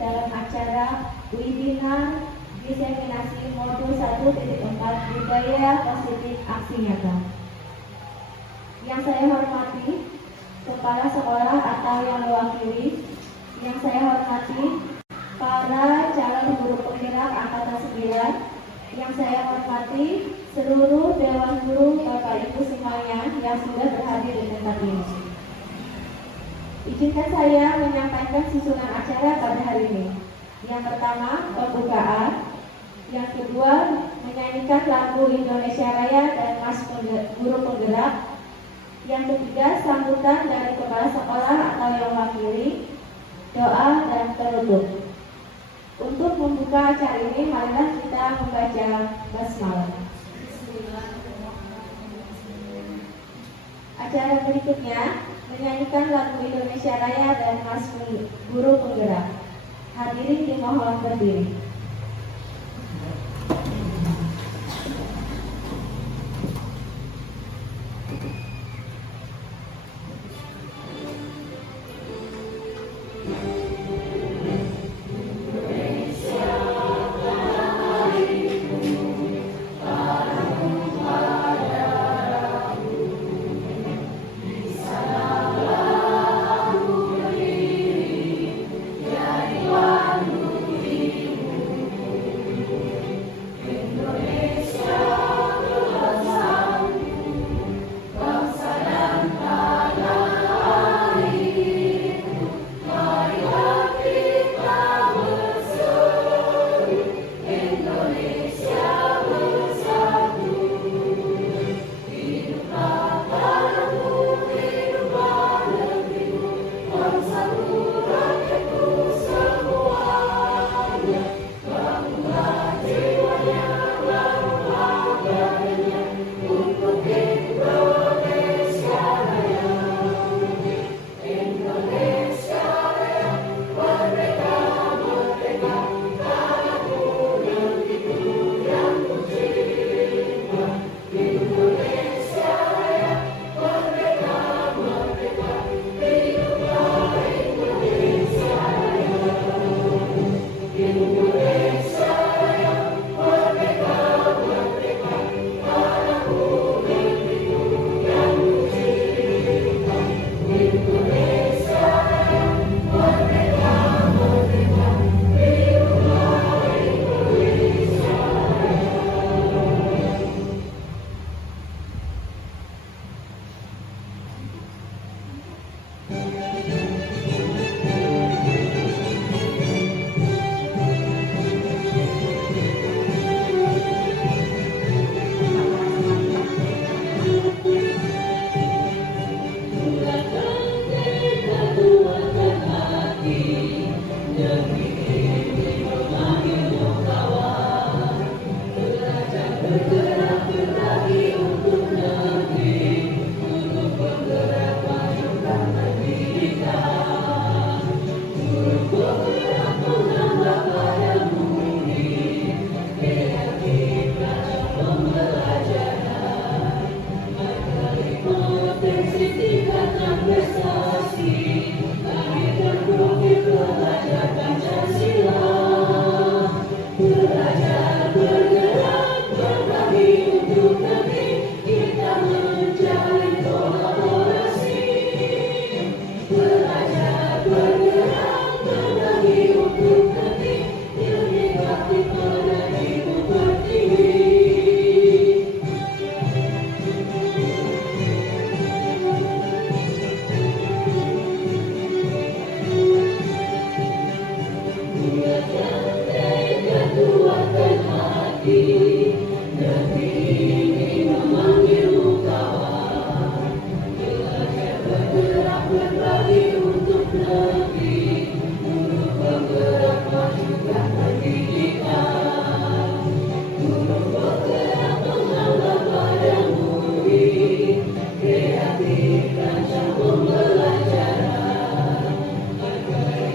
dalam acara webinar diseminasi modul 1.4 budaya positif aksi nyata. Yang saya hormati kepala sekolah atau yang mewakili, yang saya hormati para calon guru penggerak angkatan 9, yang saya hormati seluruh dewan guru Bapak Ibu semuanya yang sudah berhadir di tempat ini. Izinkan saya menyampaikan susunan acara pada hari ini. Yang pertama, pembukaan. Yang kedua, menyanyikan lagu Indonesia Raya dan Mas Guru Penggerak. Yang ketiga, sambutan dari kepala sekolah atau yang mewakili, doa dan penutup. Untuk membuka acara ini, marilah kita membaca basmalah. Acara berikutnya menyanyikan lagu Indonesia Raya dan Mas Guru Penggerak. Hadirin dimohon berdiri.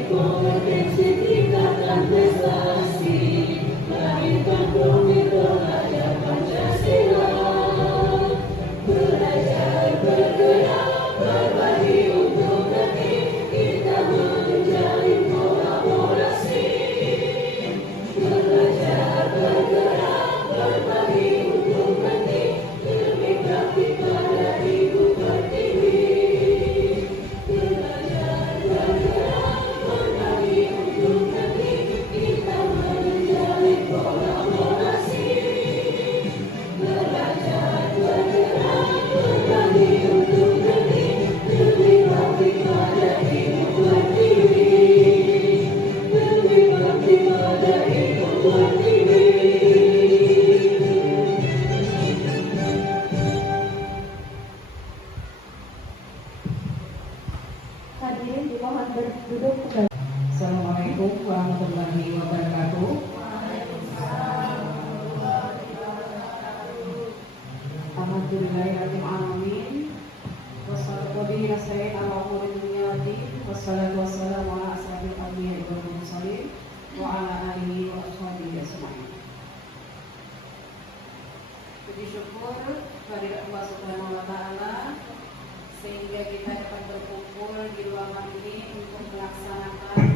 Kompetensi tingkatkan prestasi, lahirkan pemimpin warahmatullahi wabarakatuh. Alhamdulillahirabbil alamin. Wassalatu wassalamu ala asyrofil anbiya'i wal mursalin wa ala alihi wa ashabihi ajma'in. Puji syukur kepada Allah Subhanahu wa taala sehingga kita dapat berkumpul di ruangan ini untuk melaksanakan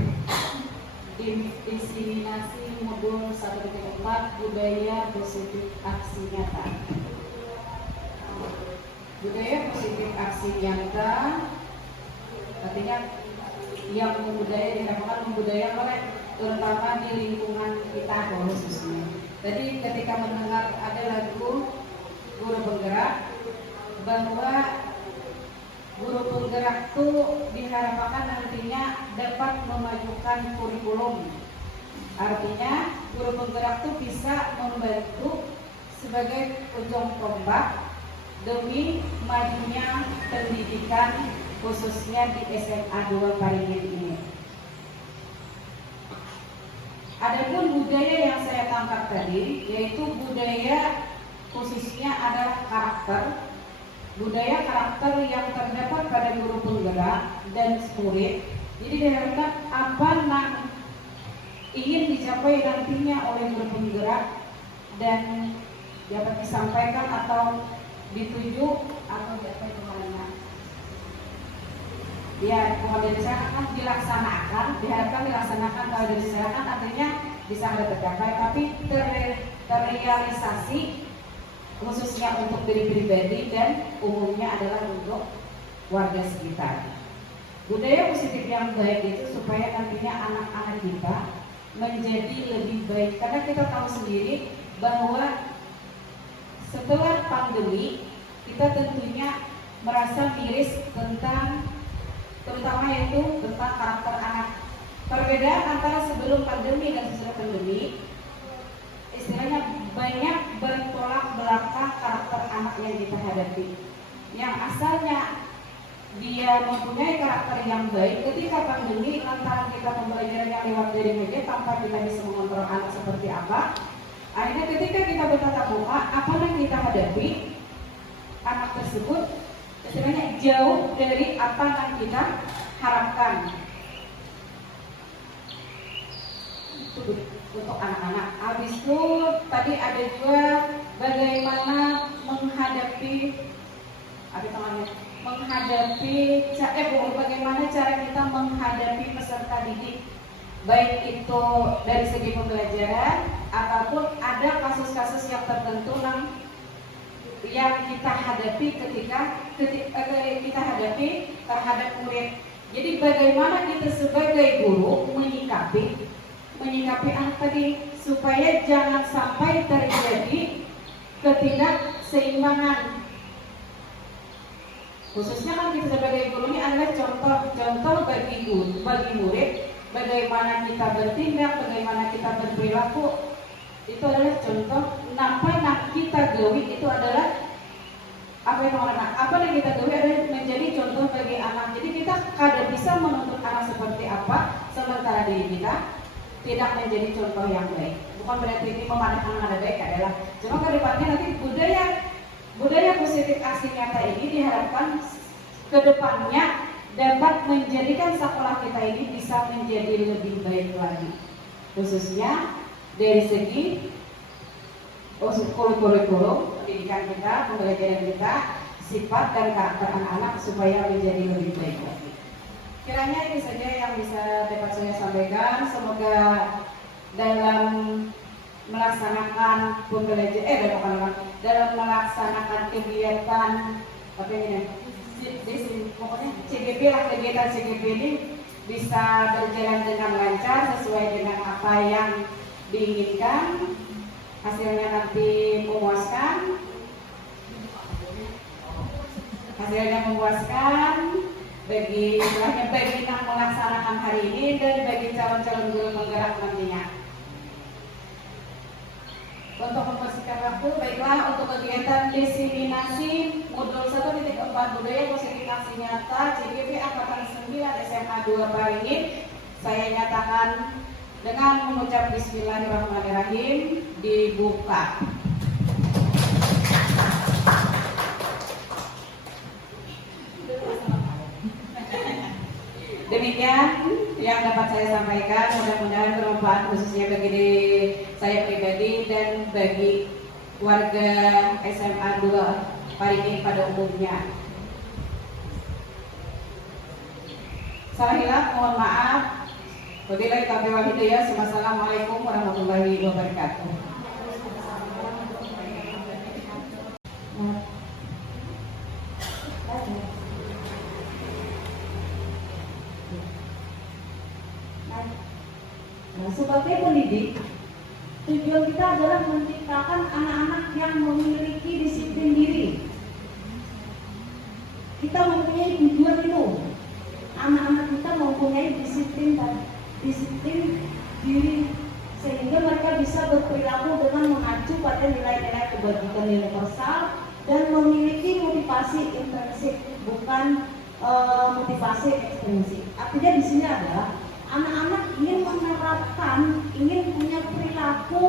diseminasi modul 1.4 budaya positif aksi nyata. Budaya positif aksi nyata artinya yang membudaya oleh terutama di lingkungan kita khususnya. Tadi ketika mendengar ada lagu Guru Penggerak, bahwa guru penggerak itu diharapkan nantinya dapat memajukan kurikulum. Artinya guru penggerak itu bisa membantu sebagai ujung tombak demi majunya pendidikan khususnya di SMA 2 Paringin ini. Adapun budaya yang saya tangkap tadi, yaitu budaya khususnya adalah karakter. Budaya karakter yang terdapat pada guru penggerak dan murid. Jadi diharapkan apa yang ingin dicapai nantinya oleh guru penggerak dan dapat disampaikan atau dituju atau dapat kemana. Ya, kalau dilaksanakan, diharapkan dilaksanakan. Kalau dilaksanakan artinya bisa ada tercapai, tapi terrealisasi khususnya untuk diri pribadi dan umumnya adalah untuk warga sekitar. Budaya positif yang baik itu supaya nantinya anak-anak kita menjadi lebih baik, karena kita tahu sendiri bahwa setelah pandemi kita tentunya merasa miris tentang terutama yaitu tentang karakter anak. Perbedaan antara sebelum pandemi dan sesudah pandemi, istilahnya banyak bertolak belakang karakter anak yang kita hadapi. Yang asalnya dia mempunyai karakter yang baik, ketika pandemi lantaran kita pembelajarannya lewat dari media tanpa kita bisa mengontrol anak seperti apa. Akhirnya ketika kita bertatap muka, apa yang kita hadapi, anak tersebut istilahnya jauh dari apa yang kita harapkan. Itu untuk anak-anak. Habis itu tadi ada juga bagaimana menghadapi bagaimana cara kita menghadapi peserta didik, baik itu dari segi pembelajaran ataupun ada kasus-kasus yang tertentu yang kita hadapi ketika kita hadapi terhadap murid. Jadi bagaimana kita sebagai guru menyikapi anak tadi supaya jangan sampai terjadi ketidakseimbangan. Khususnya kan kita sebagai guru ini adalah contoh bagi murid, bagaimana kita bertindak, bagaimana kita berperilaku. Itu adalah contoh apa yang kita gawi itu adalah apa yang kita gawi adalah menjadi contoh bagi anak. Jadi kita kada bisa menuntut anak seperti apa sementara diri kita tidak menjadi contoh yang baik. Bukan berarti ini memandang anak baik adalah, cuma ke depannya nanti budaya positif aksi nyata ini diharapkan ke depannya dapat menjadikan sekolah kita ini bisa menjadi lebih baik lagi, khususnya dari segi kurikulum pendidikan kita, pembelajaran kita, sifat dan karakter anak-anak supaya menjadi lebih baik lagi. Kiranya ini saja yang bisa dapat saya sampaikan. Semoga dalam melaksanakan dalam melaksanakan kegiatan pokoknya CGP lah, kegiatan CGP ini bisa berjalan dengan lancar sesuai dengan apa yang diinginkan, hasilnya nanti memuaskan bagi yang melaksanakan hari ini dan bagi calon-calon guru penggerak nantinya. Untuk mempersingkat waktu, baiklah untuk kegiatan diseminasi modul 1.4 budaya positif aksi nyata CGP Angkatan 9 SMA 2 Paringin, saya nyatakan Dengan mengucap Bismillahirrahmanirrahim dibuka. Demikian yang dapat saya sampaikan, mudah-mudahan bermanfaat khususnya bagi diri saya pribadi dan bagi warga SMA 2 Parigi pada umumnya. Salah hilaf mohon maaf. Wabillahi taufiq wal hidayah. Wassalamualaikum warahmatullahi wabarakatuh. Nah, sebagai pendidik, tujuan kita adalah menciptakan anak-anak yang memiliki disiplin diri. Kita mempunyai tujuan itu. Anak-anak kita mempunyai disiplin diri sehingga mereka bisa berperilaku dengan mengacu pada nilai-nilai kebajikan universal dan memiliki motivasi intrinsik, bukan motivasi ekstrinsik. Artinya di sini adalah anak-anak ingin menerapkan, ingin punya perilaku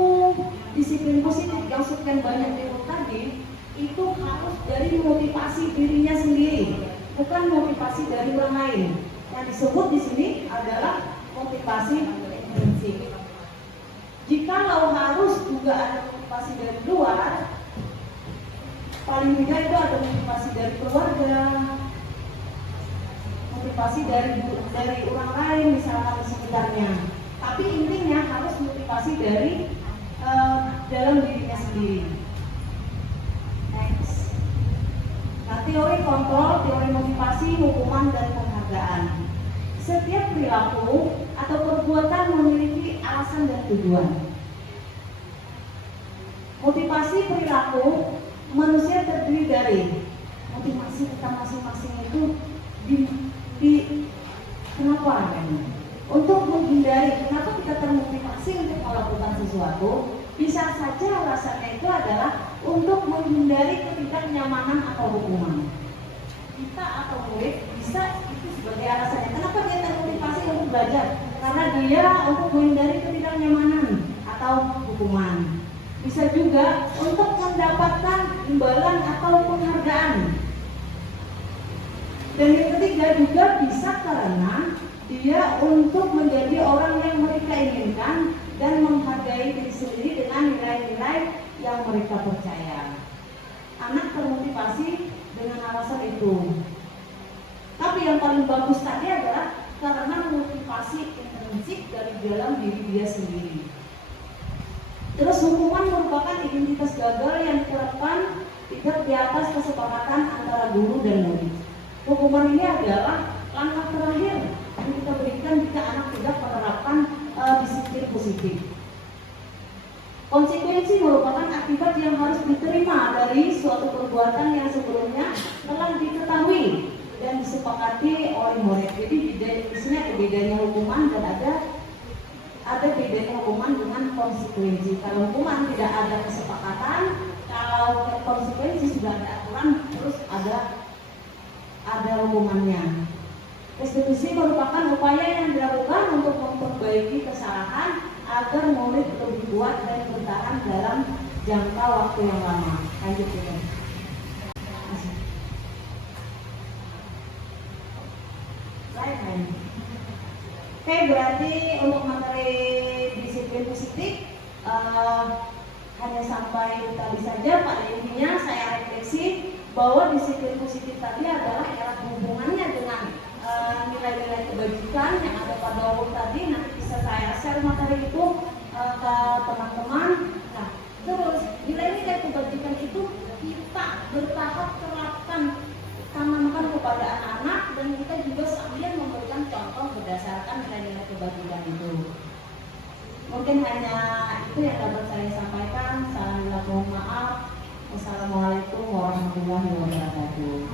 disiplin positif yang sekian banyak itu tadi, itu harus dari motivasi dirinya sendiri, bukan motivasi dari orang lain. Yang disebut di sini adalah motivasi intrinsik. Jikalau harus juga ada motivasi dari luar, paling tidak itu ada motivasi dari keluarga, motivasi dari orang lain misalkan di sekitarnya. Tapi intinya harus motivasi dari dalam dirinya sendiri. Next. Nah, teori kontrol, teori motivasi, hukuman dan penghargaan. Setiap perilaku atau perbuatan memiliki alasan dan tujuan. Motivasi perilaku manusia terdiri dari motivasi kita masing-masing itu kenapa adanya? Untuk menghindari, kenapa kita termotivasi untuk melakukan sesuatu? Bisa saja alasannya itu adalah untuk menghindari ketidaknyamanan atau hukuman. Kita atau murid bisa itu sebagai alasannya. Kenapa dia termotivasi untuk belajar? Karena dia untuk menghindari ketidaknyamanan atau hukuman. Bisa juga untuk mendapatkan imbalan atau penghargaan. Dan yang ketiga juga bisa karena dia untuk menjadi orang yang mereka inginkan dan menghargai diri sendiri dengan nilai-nilai yang mereka percaya. Anak termotivasi dengan alasan itu. Tapi yang paling bagus tadi adalah karena motivasi intrinsik dari dalam diri dia sendiri. Terus hukuman merupakan identitas gagal yang diterapkan tidak di atas kesepakatan antara guru dan murid. Hukuman ini adalah langkah terakhir yang kita berikan jika anak tidak menerapkan disiplin positif. Konsekuensi merupakan akibat yang harus diterima dari suatu perbuatan yang sebelumnya telah diketahui dan disepakati oleh murid. Jadi di sini ada bedanya hukuman dan ada bedanya hukuman dengan konsekuensi. Kalau hukuman tidak ada kesepakatan, kalau konsekuensi sudah ada aturan, terus ada hukumannya. Restitusi merupakan upaya yang dilakukan untuk memperbaiki kesalahan agar murid lebih kuat dan bertahan dalam jangka waktu yang lama. Lanjut ya. Oke, berarti untuk materi disiplin positif hanya sampai tadi saja. Pada intinya saya refleksi bahwa disiplin positif tadi adalah erat hubungannya dengan nilai-nilai kebajikan yang ada pada umum tadi. Nanti bisa saya share materi itu ke teman-teman. Nah, terus nilai-nilai kebajikan itu kita bertahap terapkan, tanamkan kepada anak-anak, dan kita juga sambil memberikan contoh berdasarkan nilai-nilai kebajikan itu. Mungkin hanya itu yang dapat saya sampaikan. Saya mohon maaf. Wassalamualaikum warahmatullahi wabarakatuh.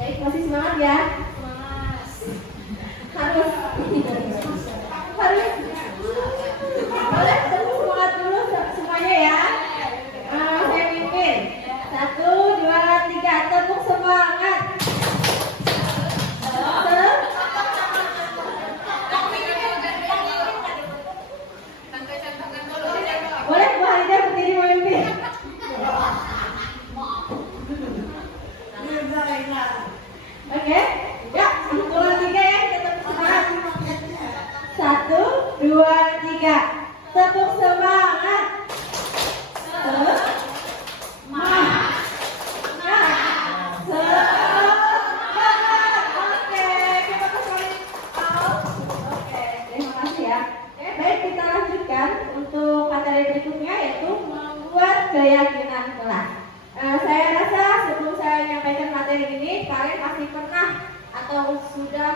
Baik, masih semangat ya? Semangat.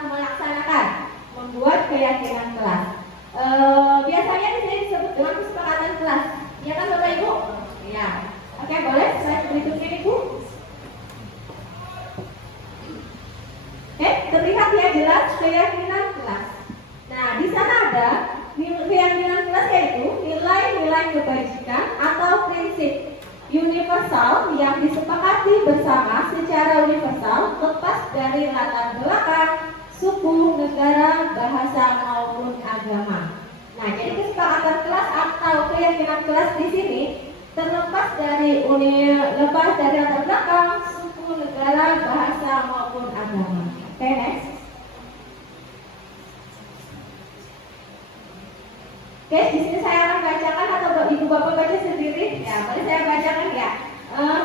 melaksanakan, membuat keyakinan kelas. Biasanya di sini disebut dengan kesepakatan kelas. Ya kan Bapak Ibu? Ya. Oke, boleh slide berikutnya Ibu. Oke, terlihat ya jelas keyakinan kelas. Nah, di sana ada keyakinan kelas yaitu nilai-nilai kebajikan atau prinsip universal yang disepakati bersama secara universal lepas dari latar belakang, suku, negara, bahasa maupun agama. Nah, jadi kesepakatan kelas atau keyakinan kelas di sini terlepas dari latar belakang, suku, negara, bahasa maupun agama. Oke, next. Oke, di sini saya akan bacakan atau Ibu Bapak baca sendiri. Ya, boleh saya bacakan ya.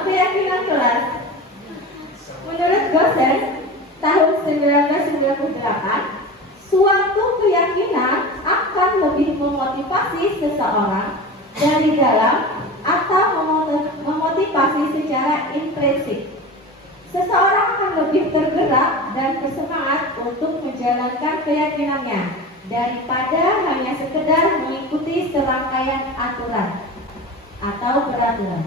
Keyakinan kelas. Menurut Gosen tahun 1998, suatu keyakinan akan lebih memotivasi seseorang dari dalam atau memotivasi secara intrinsik. Seseorang akan lebih tergerak dan bersemangat untuk menjalankan keyakinannya daripada hanya sekedar mengikuti serangkaian aturan atau peraturan.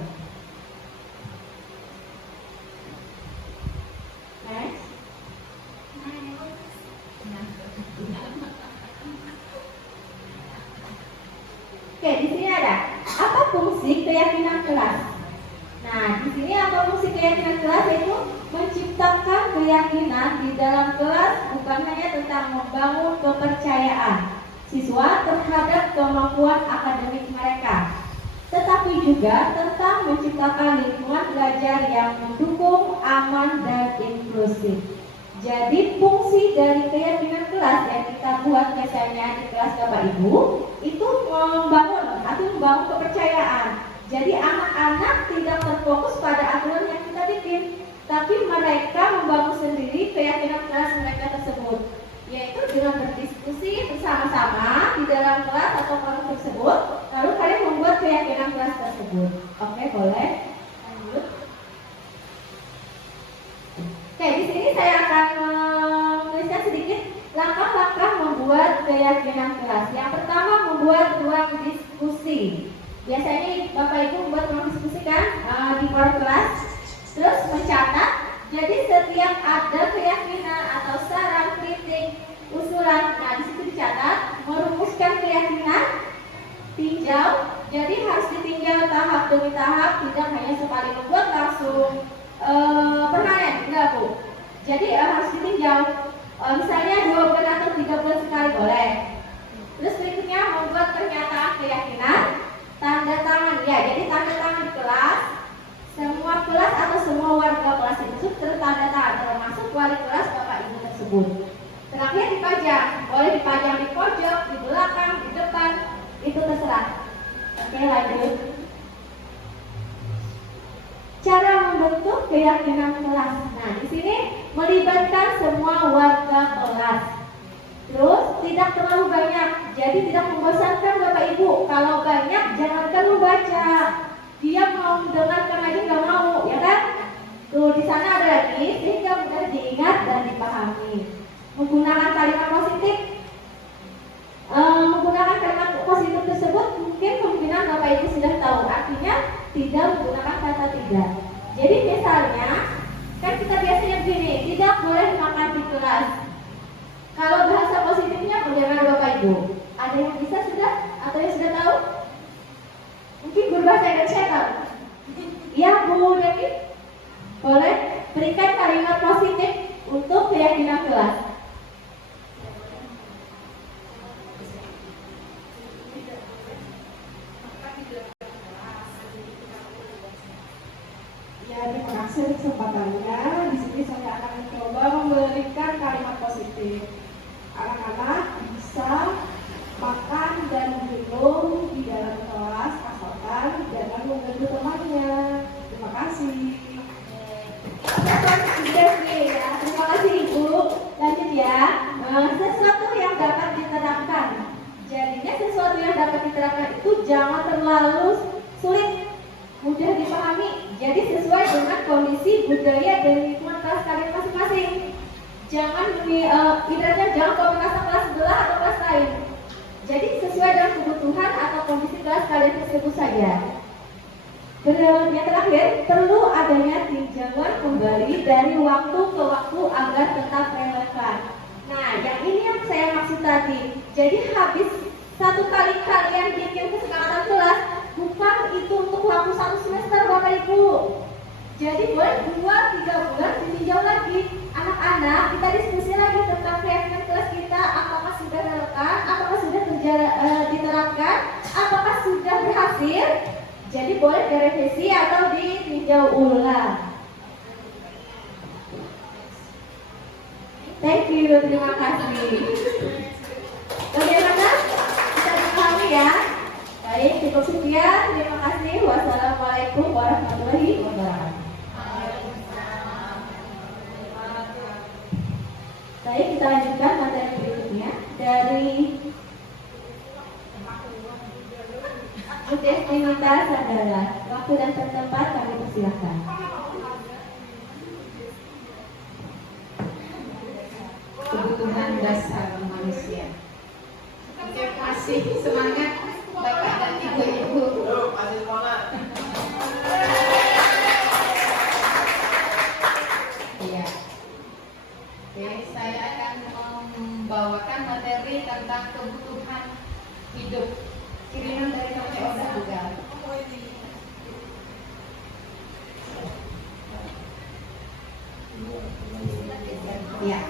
Next. Oke, di sini ada apa fungsi keyakinan kelas? Nah, di sini apa fungsi keyakinan kelas yaitu menciptakan keyakinan di dalam kelas bukan hanya tentang membangun kepercayaan siswa terhadap kemampuan akademik mereka, tetapi juga tentang menciptakan lingkungan belajar yang mendukung, aman, dan inklusif. Jadi fungsi dari keyakinan kelas yang kita buat misalnya di kelas Bapak Ibu itu membangun kepercayaan. Jadi anak-anak tidak terfokus pada aturan yang kita bikin, tapi mereka membangun sendiri keyakinan kelas mereka tersebut, yaitu dengan berdiskusi bersama-sama di dalam kelas atau kelompok tersebut, lalu kalian membuat keyakinan kelas tersebut. Oke, boleh lanjut. Oke, di sini saya akan menuliskan sedikit langkah-langkah membuat keyakinan kelas. Yang pertama, membuat ruang diskusi. Biasanya Bapak Ibu membuat ruang diskusi kan di luar kelas, terus mencatat. Jadi setiap ada keyakinan atau saran, kritik, usulan, nah di situ dicatat, merumuskan keyakinan, tinjau. Jadi harus ditinjau tahap demi tahap, tidak hanya sekali membuat langsung permanen, enggak Bu. Jadi harus ditinjau. Misalnya 2 bulan atau 3 bulan sekali boleh. Terus berikutnya membuat pernyataan keyakinan, tanda tangan ya. Jadi tanda tangan di kelas, semua kelas atau semua warga kelas itu tertanda tangan, termasuk wali kelas Bapak Ibu tersebut. Terakhir dipajang, boleh dipajang di pojok, di belakang, di depan, itu terserah. Oke, lanjut. Cara membentuk keyakinan kelas. Nah, di sini melibatkan semua warga kelas. Terus tidak terlalu banyak, jadi tidak membosankan Bapak Ibu. Kalau banyak, jangankan membaca, dia mau mendengarkan aja nggak mau, ya kan? Tuh di sana ada lagi, sehingga mudah diingat dan dipahami. Menggunakan kalimat positif. Menggunakan kalimat positif tersebut mungkin kemungkinan Bapak Ibu sudah tahu, artinya tidak menggunakan kata tidak. Jadi misalnya, kan kita biasanya begini, tidak boleh makan di kelas. Kalau bahasa positifnya bagaimana Bapak Ibu? Ada yang bisa sudah? Atau yang sudah tahu? Mungkin berbahasa Indonesia tahu? Ya Bu Dewi, boleh berikan kalimat positif untuk keyakinan kelas. Ya, terima kasih kesempatannya. Di sini saya akan mencoba memberikan kalimat positif. Anak-anak bisa makan dan minum di dalam kelas asalkan jangan mengganggu temannya. Terima kasih. Terima kasih Ibu. Lanjut ya. Sesuatu yang dapat diterapkan. Jadinya sesuatu yang dapat diterapkan itu jangan terlalu sulit, mudah dipahami. Jadi sesuai dengan kondisi budaya dan lingkungan kelas kalian masing-masing. Jangan ibaratnya jangan kombinasi kelas sebelah atau kelas lain. Jadi sesuai dengan kebutuhan atau kondisi kelas kalian tersebut saja. Yang terakhir, perlu adanya tinjauan kembali dari waktu ke waktu agar tetap relevan. Nah, yang ini yang saya maksud tadi. Jadi habis satu kali kalian bikin kesepakatan kelas, bukan itu untuk waktu 1 semester Bapak Ibu. Jadi boleh 2-3 bulan ditinjau lagi. Anak-anak, kita diskusi lagi tentang keyakinan kelas kita, apakah sudah relevan, apakah sudah diterapkan, apakah sudah berhasil. Jadi boleh direvisi atau ditinjau ulang. Thank you, terima kasih. Bagaimana? Kita dipahami ya? Baik, cukup sekian. Terima kasih. Wassalamualaikum warahmatullahi wabarakatuh. Baik, kita lanjutkan materi berikutnya dari UTS Trinita Sadara. Waktu dan tempat kami persilahkan. Kebutuhan dasar manusia. Oke, masih semangat Bapak dan Ibu-ibu. Iya. Oke, saya akan membawakan materi tentang kebutuhan hidup. Kiriman dari Kakek Oda juga. Ya.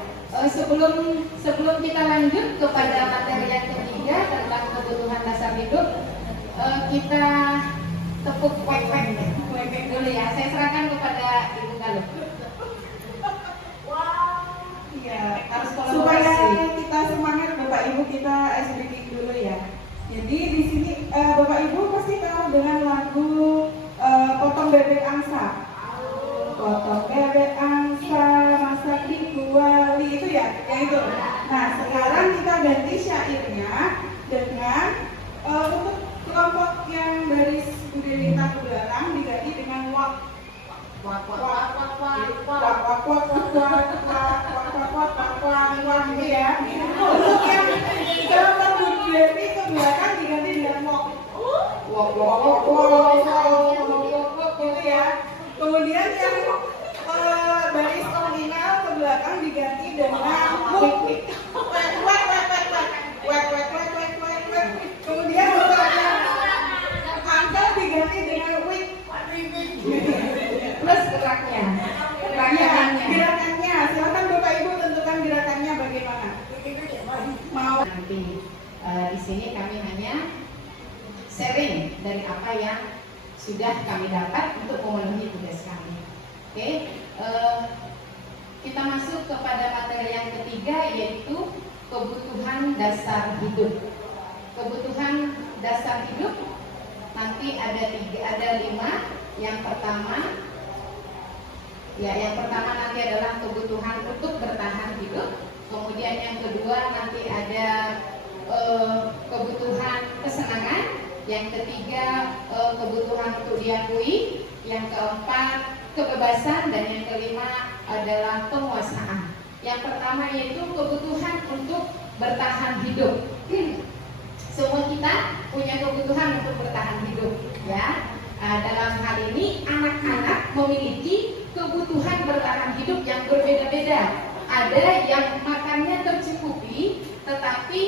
Sebelum kita lanjut kepada materi yang ketiga tentang kebutuhan dasar hidup, kita tepuk kwek-kwek dulu ya. Saya serahkan kepada Ibu Galuh. Iya, harus kolaborasi. Supaya kita semangat Bapak Ibu, kita speaking dulu ya. Jadi di sini Bapak Ibu pasti tahu dengan lagu Potong Bebek Angsa. Potong bebek angsa masak di kuali, itu ya, yang itu. Nah, sekarang kita ganti syairnya dengan untuk kelompok yang baris Budi Lintang ke belakang diganti dengan wak wak wak wak wak wak wak wak wak wak wak wak wak wak wak gitu ya. Untuk yang kelompok Budi Devi ke belakang diganti dengan wak wak wak wak wak gitu ya. Kemudian yang baris nominal ke belakang diganti dengan wek wek wek wek wek wek wek. Kemudian untuk yang angka diganti dengan wik. Plus geraknya. Gerakannya. Silakan Bapak Ibu tentukan gerakannya bagaimana. Mau Nanti di sini kami hanya sharing dari apa yang sudah kami dapat untuk memenuhi tugas kami. Oke, kita masuk kepada materi yang ketiga, yaitu kebutuhan dasar hidup. Kebutuhan dasar hidup nanti ada 5. Yang pertama nanti adalah kebutuhan untuk bertahan hidup. Kemudian yang kedua nanti ada kebutuhan kesenangan. Yang ketiga kebutuhan untuk diakui. Yang keempat kebebasan, dan yang kelima adalah penguasaan. Yang pertama yaitu kebutuhan untuk bertahan hidup. Semua kita punya kebutuhan untuk bertahan hidup, ya. Dalam hal ini anak-anak memiliki kebutuhan bertahan hidup yang berbeda-beda. Ada yang makannya tercukupi, tetapi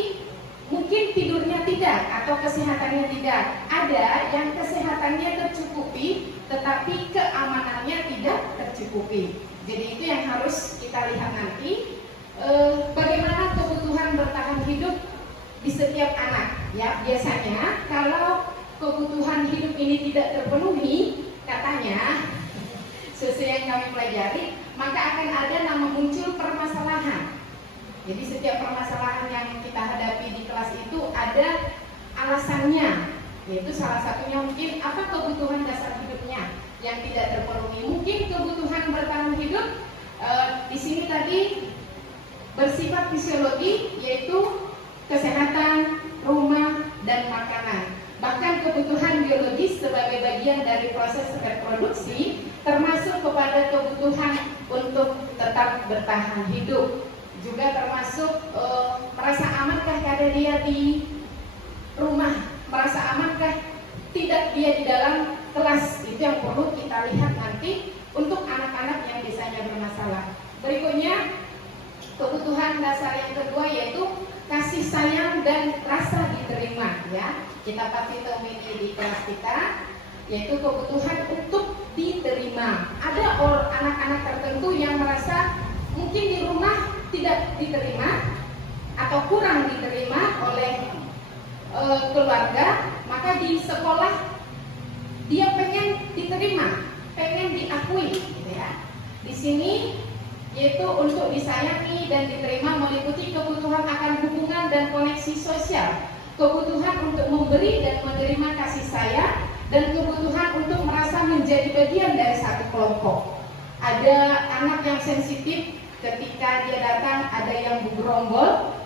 mungkin tidurnya tidak atau kesehatannya tidak. Ada yang kesehatannya tercukupi tetapi keamanannya tidak tercukupi. Jadi itu yang harus kita lihat nanti, bagaimana kebutuhan bertahan hidup di setiap anak. Ya, biasanya kalau kebutuhan hidup ini tidak terpenuhi, katanya sesuai yang kami pelajari, maka akan ada muncul permasalahan. Jadi setiap permasalahan yang kita hadapi di kelas itu ada alasannya, yaitu salah satunya mungkin apa kebutuhan dasar hidupnya yang tidak terpenuhi. Mungkin kebutuhan bertahan hidup di sini tadi bersifat fisiologi, yaitu kesehatan, rumah, dan makanan. Bahkan kebutuhan biologis sebagai bagian dari proses reproduksi, termasuk kepada kebutuhan untuk tetap bertahan hidup. Juga termasuk merasa amankah keadaan dia di rumah, merasa amankah tidak dia di dalam kelas. Itu yang perlu kita lihat nanti untuk anak-anak yang misalnya bermasalah. Berikutnya, kebutuhan dasar yang kedua yaitu kasih sayang dan rasa diterima, ya. Kita pasti tahu ini di kelas kita, yaitu kebutuhan untuk diterima. Ada anak-anak tertentu yang merasa mungkin di rumah tidak diterima atau kurang diterima oleh keluarga, maka di sekolah dia pengen diterima, pengen diakui, gitu ya. Di sini yaitu untuk disayangi dan diterima meliputi kebutuhan akan hubungan dan koneksi sosial, kebutuhan untuk memberi dan menerima kasih sayang, dan kebutuhan untuk merasa menjadi bagian dari satu kelompok. Ada anak yang sensitif, ketika dia datang ada yang bergerombol,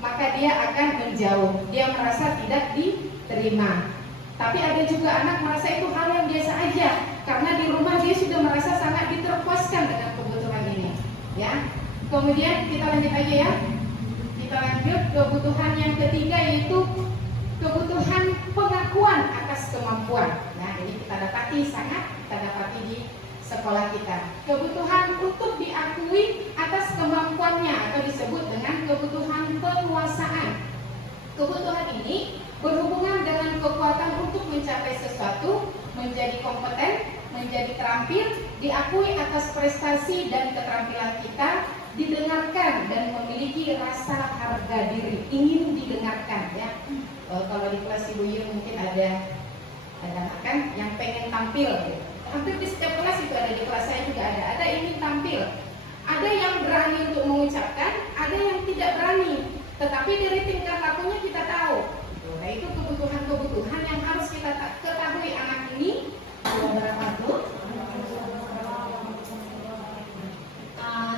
maka dia akan menjauh, dia merasa tidak diterima. Tapi ada juga anak merasa itu hal yang biasa aja, karena di rumah dia sudah merasa sangat diterpuaskan dengan kebutuhan ini, ya. Kemudian kita lanjut aja ya. Kita lanjut kebutuhan yang ketiga yaitu kebutuhan pengakuan atas kemampuan. Nah, ini kita dapati di sekolah kita. Kebutuhan untuk diakui atas kemampuannya atau disebut dengan kebutuhan penguasaan. Kebutuhan ini berhubungan dengan kekuatan untuk mencapai sesuatu, menjadi kompeten, menjadi terampil, diakui atas prestasi dan keterampilan kita, didengarkan dan memiliki rasa harga diri, ingin didengarkan, ya. Kalau di kelas Ibu Yu mungkin ada kan yang pengen tampil, gitu. Hampir di setiap kelas itu ada, di kelas saya juga ada ingin tampil. Ada yang berani untuk mengucapkan, ada yang tidak berani. Tetapi dari tingkah lakunya kita tahu. Nah, itu kebutuhan-kebutuhan yang harus kita ketahui anak ini.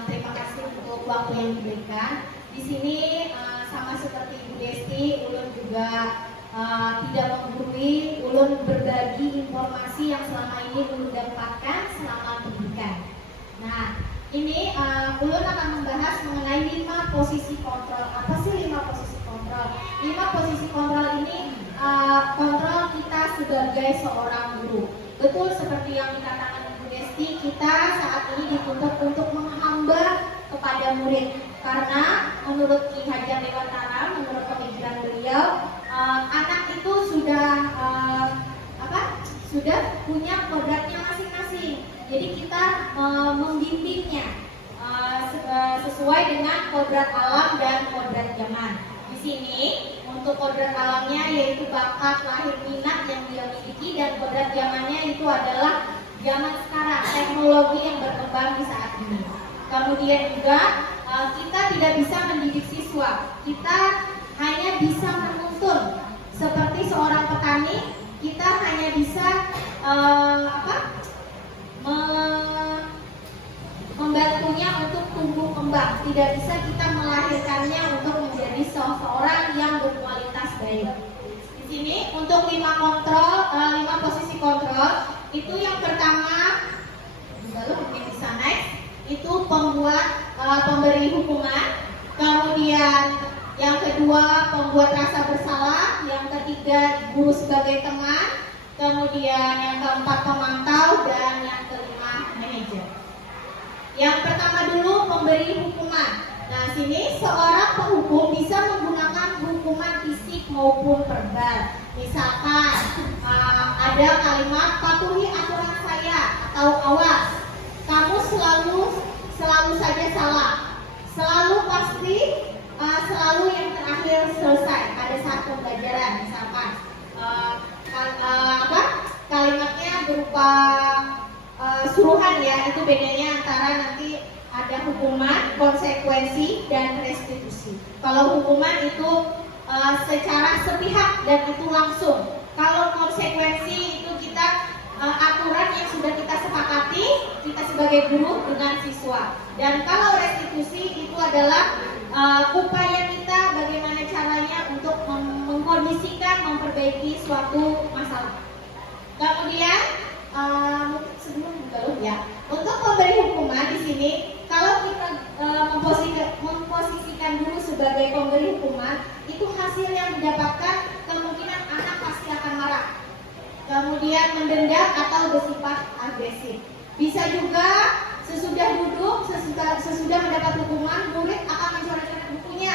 Terima kasih untuk waktu yang diberikan. Di sini sama seperti Ibu Desti, Ulun juga tidak menggurui, Ulun berbagi informasi yang selama ini Ulun dapatkan selama pendidikan. Nah, ini Ulun akan membahas mengenai 5 posisi kontrol. Apa sih 5 posisi kontrol? 5 posisi kontrol ini kontrol kita sebagai seorang guru. Betul seperti yang dikatakan Ibu Desti, kita saat ini dituntut untuk menghamba kepada murid. Karena menurut Ki Hajar Dewantara, menurut pemikiran beliau, anak itu sudah punya kodratnya masing-masing. Jadi kita membimbingnya sesuai dengan kodrat alam dan kodrat zaman. Di sini untuk kodrat alamnya yaitu bakat, lahir, minat yang dia miliki, dan kodrat zamannya itu adalah zaman sekarang, teknologi yang berkembang di saat ini. Kemudian juga kita tidak bisa mendidik siswa, kita hanya bisa menuntun. Seperti seorang petani, kita hanya bisa membantunya untuk tumbuh kembang. Tidak bisa kita melahirkannya untuk menjadi seseorang yang berkualitas baik. Di sini untuk 5 posisi kontrol, itu yang pertama, lalu mungkin bisa next, itu pemberi hukuman. Kemudian yang kedua, pembuat rasa bersalah. Yang ketiga, guru sebagai teman. Kemudian yang keempat, pemantau. Dan yang kelima, manajer. Yang pertama dulu, pemberi hukuman. Nah, sini seorang penghukum bisa menggunakan hukuman fisik maupun verbal. Misalkan ada kalimat patuhi aturan saya, atau awas, kamu selalu saja salah, selalu pasti, selalu yang terakhir selesai pada saat pembelajaran. Misalkan kalimatnya berupa suruhan, ya. Itu bedanya antara nanti ada hukuman, konsekuensi, dan restitusi. Kalau hukuman itu secara sepihak dan itu langsung. Kalau konsekuensi itu kita aturan yang sudah kita sepakati, kita sebagai guru dengan siswa. Dan kalau restitusi itu adalah upaya kita bagaimana caranya untuk mengkondisikan, memperbaiki suatu masalah. Kemudian sebelum dulu ya. Untuk memberi hukuman di sini, kalau kita memposisikan dulu sebagai pemberi hukuman, itu hasil yang didapatkan kemungkinan anak pasti akan marah, kemudian mendendam atau bersifat agresif. Bisa juga sesudah duduk, sesudah mendapat hukuman, murid akan mencoret-coret bukunya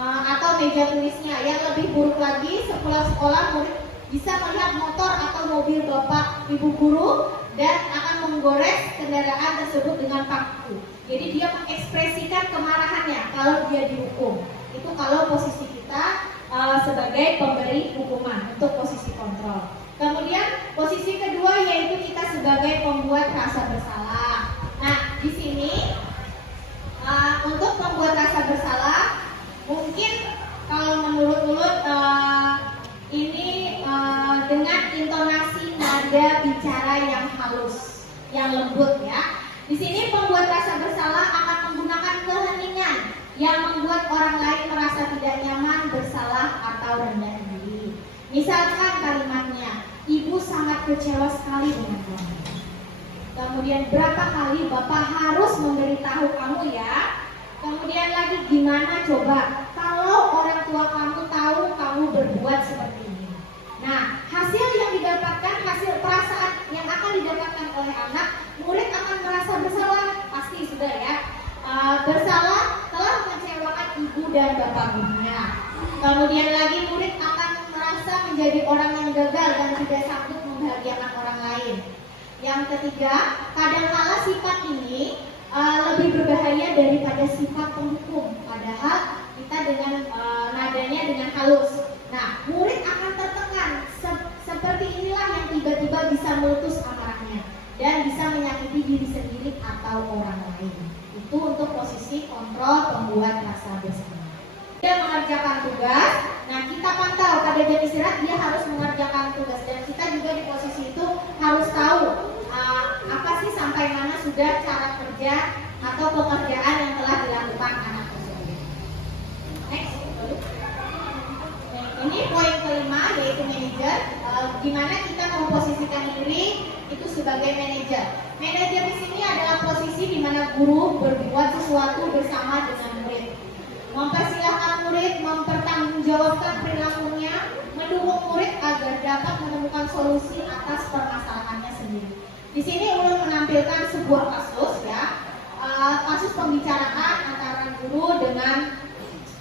atau meja tulisnya. Yang lebih buruk lagi, sepulang sekolah murid bisa melihat motor atau mobil bapak ibu guru dan akan menggores kendaraan tersebut dengan paku. Jadi dia mengekspresikan kemarahannya kalau dia dihukum. Itu kalau posisi kita sebagai pemberi hukuman untuk posisi kontrol. Kemudian posisi kedua yaitu kita sebagai pembuat rasa bersalah. Nah, di sini untuk pembuat rasa bersalah, mungkin kalau menurut ini dengan intonasi nada bicara yang halus, yang lembut ya. Di sini pembuat rasa bersalah akan menggunakan keheningan yang membuat orang lain merasa tidak nyaman, bersalah atau rendah diri. Misalkan kalimatnya, ibu sangat kecewa sekali dengan kamu. Kemudian berapa kali bapak harus memberitahu kamu ya. Kemudian lagi gimana coba kalau orang tua kamu tahu kamu berbuat seperti ini. Nah, hasil yang didapatkan, hasil perasaan yang akan didapatkan oleh anak, murid akan merasa bersalah, pasti sudah ya. Bersalah telah mengecewakan ibu dan bapak gurunya. Kemudian lagi murid akan merasa menjadi orang yang gagal dan tidak sanggup membahagiakan orang lain. Yang ketiga, kadangkala sifat ini lebih berbahaya daripada sifat penghukum. Padahal kita dengan nadanya dengan halus. Nah, murid akan tertekan. Seperti inilah yang tiba-tiba bisa meletus amarahnya dan bisa menyakiti diri sendiri atau orang lain. Itu untuk posisi kontrol pembuat rasa bersalah. Dia mengerjakan tugas. Nah, kita pantau pada jam istirahat dia harus mengerjakan tugas dan kita juga di posisi itu harus tahu apa sih sampai mana sudah cara kerja atau pekerjaan yang telah dilakukan anak tersebut. Next. Ini poin kelima yaitu manajer. Gimana kita memposisikan diri itu sebagai manajer. Manajer di sini adalah posisi di mana guru berbuat sesuatu bersama dengan murid, mempersilahkan murid mempertanggungjawabkan perilakunya, mendukung murid agar dapat menemukan solusi atas permasalahannya sendiri. Di sini ulun menampilkan sebuah kasus ya, kasus pembicaraan antara guru dengan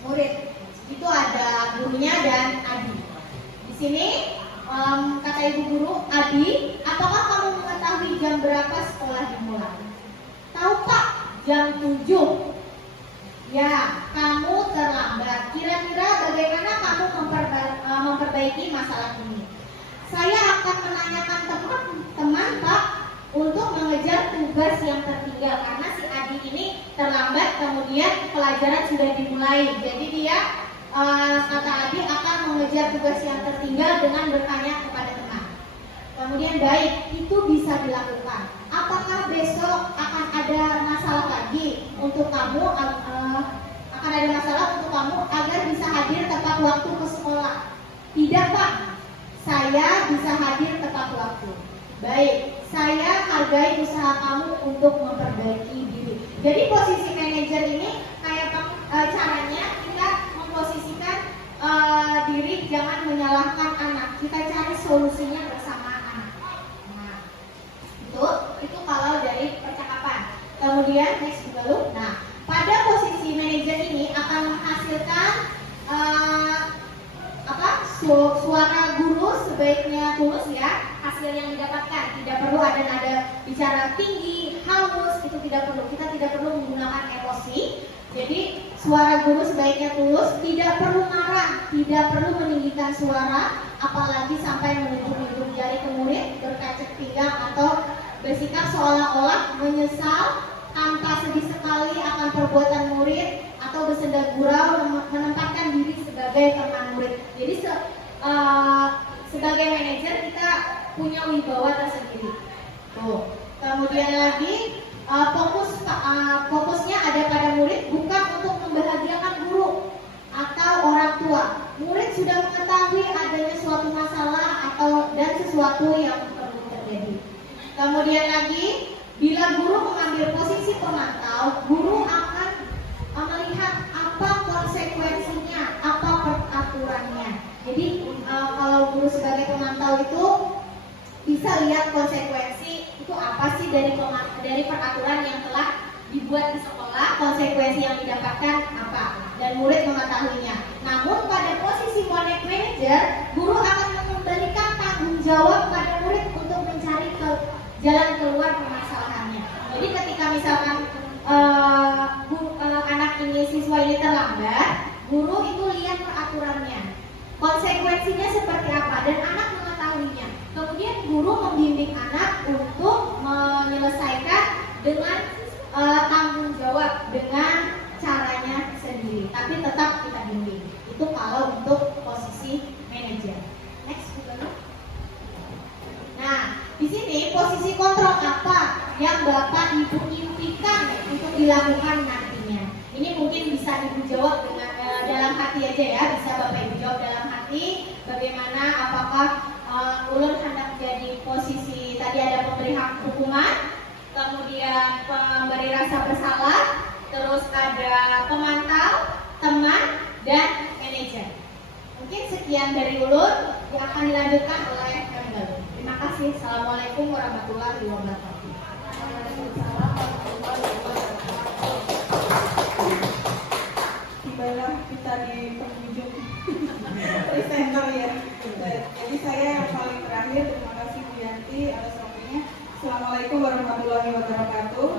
murid. Itu ada gurunya dan Adi. Di sini kata ibu guru, Adi, apakah kamu mengetahui jam berapa sekolah dimulai? Tahu Pak, jam 7. Ya, kamu terlambat. Kira-kira bagaimana kamu memperbaiki masalah ini? Saya akan menanyakan teman Pak untuk mengejar tugas yang tertinggal karena si Adi ini terlambat, kemudian pelajaran sudah dimulai. Jadi dia kata Adi akan mengejar tugas yang tertinggal dengan bertanya kepada teman. Kemudian baik, itu bisa dilakukan. Apakah besok akan ada masalah lagi untuk kamu? Akan ada masalah untuk kamu agar bisa hadir tepat waktu ke sekolah? Tidak Pak, saya bisa hadir tepat waktu. Baik, saya hargai usaha kamu untuk memperbaiki diri. Jadi posisi manajer ini kayak caranya kita memposisikan diri, jangan menyalahkan anak. Kita cari solusinya bersama anak. Nah, itu kalau dari percakapan. Kemudian next dulu. Nah, pada posisi manajer ini akan menghasilkan suara guru sebaiknya tulus ya. Hasil yang didapatkan tidak perlu ada nada bicara tinggi, halus, itu tidak perlu. Kita tidak perlu menggunakan emosi. Jadi suara guru sebaiknya tulus, tidak perlu marah, tidak perlu meninggikan suara, apalagi sampai menunjuk-nunjuk jari ke murid, berkacak pinggang atau bersikap seolah-olah menyesal tanpa sedih sekali akan perbuatan murid atau bersenda gurau menempatkan diri sebagai teman murid. Jadi sebagai manajer kita punya wibawa tersendiri. Tuh. Kemudian lagi fokusnya ada pada murid, bukan untuk membahagiakan guru atau orang tua. Murid sudah mengetahui adanya suatu masalah dan sesuatu yang perlu terjadi. Kemudian Kemudian lagi, bila guru mengambil posisi pemantau, guru akan melihat apa konsekuensinya, apa peraturannya. Jadi kalau guru sebagai pemantau itu bisa lihat konsekuensi itu apa sih dari peraturan yang telah dibuat di sekolah, konsekuensi yang didapatkan apa, dan murid mengetahuinya. Namun pada posisi money manager, guru akan memberikan tanggung jawab pada murid untuk mencari jalan keluar permasalahannya. Jadi ketika misalkan anak ini, siswa ini terlambat, guru itu lihat peraturannya, konsekuensinya seperti apa, dan anak mengetahuinya. Kemudian guru membimbing anak untuk menyelesaikan dengan tanggung jawab dengan caranya sendiri, tapi tetap kita bimbing. Itu kalau untuk posisi manajer. Next, nah, di sini posisi kontrol apa yang Bapak Ibu impikan untuk dilakukan nantinya? Ini mungkin bisa Ibu jawab dengan dalam hati aja ya, bisa Bapak Ibu jawab dalam hati. Bagaimana, apakah ulun hendak jadi posisi tadi ada pemberi hak hukuman, kemudian pemberi rasa bersalah, terus ada pemantau, teman, dan manajer. Mungkin sekian dari ulun yang akan dilanjutkan oleh kami Galuh. Terima kasih. Assalamualaikum warahmatullahi wabarakatuh. Tibalah kita di penghujung presenter ya. Jadi saya yang paling terakhir, terima kasih Bu Yanti atas waktunya. Assalamualaikum warahmatullahi wabarakatuh.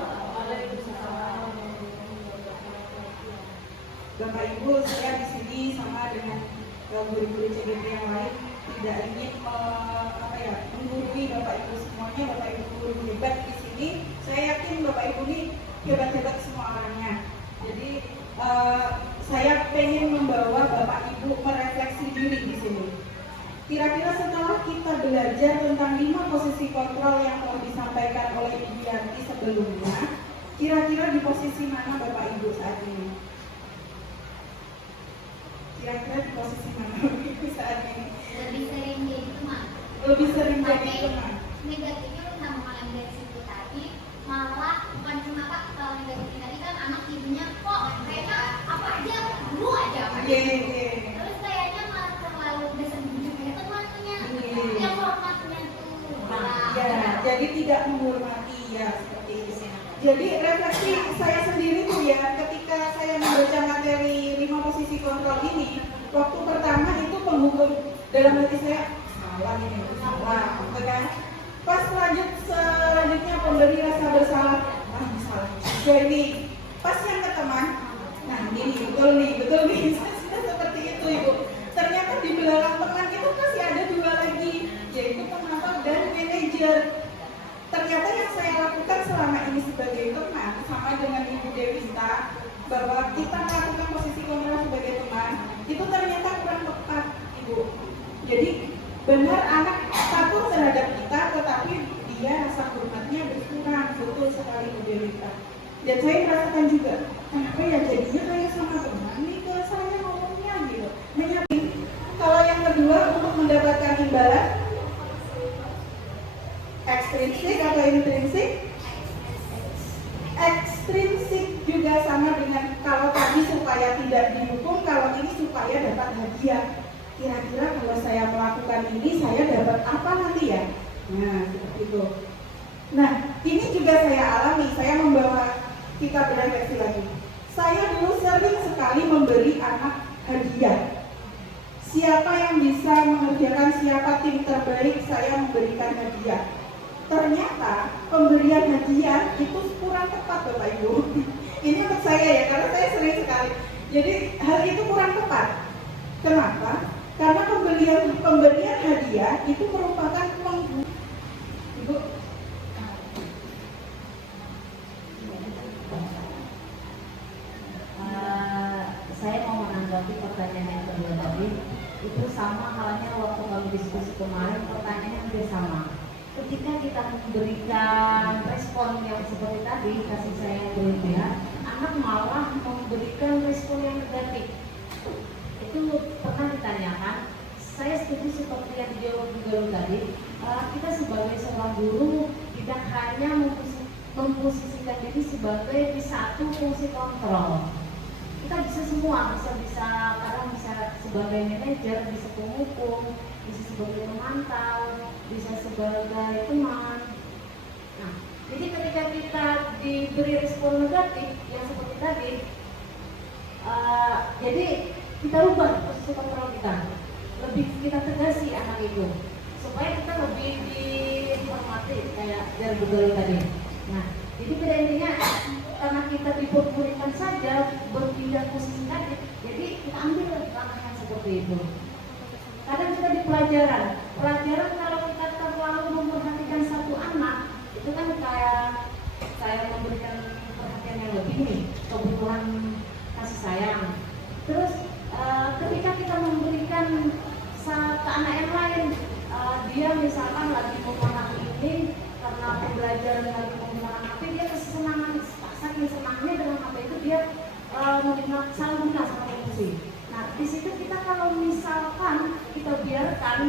Bapak Ibu, saya di sini sama dengan guru-guru CBT yang lain tidak ingin menggurui Bapak Ibu semuanya. Bapak Ibu guru hebat di sini. Saya yakin Bapak Ibu ini hebat-hebat semua orangnya. Jadi saya pengen membawa Bapak Ibu merefleksi diri di sini. Kira-kira setelah kita belajar tentang 5 posisi kontrol yang telah disampaikan oleh Ibu Yanti sebelumnya, kira-kira di posisi mana Bapak Ibu saat ini? Kira-kira di posisi mana Bapak Ibu saat ini? Lebih sering jadi teman. Lebih sering jadi Tapi teman. negatifnya udah mengalami dari situ tadi, malah bukan cuma Pak, kalau negatifnya tadi kan anak ibunya kok mereka apa aja dulu aja apa aja. Terus kayaknya malah terlalu bersembunyi kayak temannya, yang hormatnya tuh. Ya, jadi tidak menghormati ya seperti itu. Jadi refleksi saya sendiri tuh ya, ketika saya membaca materi 5 posisi kontrol ini, waktu pertama itu penghukum dalam hati saya salah ini, salah, gitu kan? Pas selanjutnya pemberi rasa bersalah, salah juga ini. Pas yang ke teman, nah ini betul nih, sudah seperti itu Ibu. Ternyata di belakang teman itu masih ada 2 lagi, yaitu pemantau dan manajer. Ternyata yang saya lakukan selama ini sebagai teman, sama dengan Ibu Dewista, bahwa kita melakukan posisi kontrol sebagai teman, itu ternyata kurang tepat, Ibu. Jadi benar anak patuh terhadap kita, tetapi dia rasa hormatnya berkurang, betul sekali Bu Dewista. Dan saya merasakan juga, kenapa ya jadinya kayak sama teman nih ke saya ngomongnya gitu. Menyakit. Kalau yang kedua untuk mendapatkan imbalan, ekstrinsik atau intrinsik? Ekstrinsik juga sama dengan kalau tadi supaya tidak dihukum, kalau ini supaya dapat hadiah. Kira-kira kalau saya melakukan ini, saya dapat apa nanti ya? Nah, seperti itu. Nah, ini juga saya alami, saya membawa kita berefleksi lagi. Saya dulu sering sekali memberi anak hadiah. Siapa yang bisa mengerjakan, siapa tim terbaik, saya memberikan hadiah. Ternyata pemberian hadiah itu kurang tepat Bapak Ibu. Ini untuk saya ya, karena saya sering sekali. Jadi hal itu kurang tepat. Kenapa? Karena pemberian hadiah itu merupakan Ibu. Saya mau menanggapi pertanyaan yang kedua tadi. Itu sama halnya waktu kami diskusi kemarin, pertanyaannya hampir sama. Ketika kita memberikan respon yang seperti tadi, kasih sayang berlebihan, anak malah memberikan respon yang negatif. Itu pernah ditanyakan. Saya setuju seperti yang dijawab juga tadi. Kita sebagai seorang guru, tidak hanya memposisikan diri sebagai di satu fungsi kontrol. Kita bisa semua, bisa kadang bisa sebagai manajer, bisa penghukum, bisa sebagai pemantau, bisa sebagai teman. Nah, jadi ketika kita diberi respon negatif yang seperti tadi, jadi kita rubah posisi kontrol kita, lebih kita tegasi anak itu supaya kita lebih dihormati kayak dari betul tadi. Nah, jadi pada intinya karena kita diperbolehkan saja berpindah posisi tadi, jadi kita ambil langkah yang seperti itu. Kadang kita di pelajaran kalau kita terlalu memperhatikan satu anak, itu kan kayak saya memberikan perhatian yang lebih nih, kebutuhan kasih sayang. Terus ketika kita memberikan ke anak yang lain, dia misalkan lagi memahami ini karena pembelajaran lagi menggunakan HP, dia kesenangan, saking senangnya dengan HP itu dia salah guna sama fungsi. Nah, di situ kita kalau misalkan kita biarkan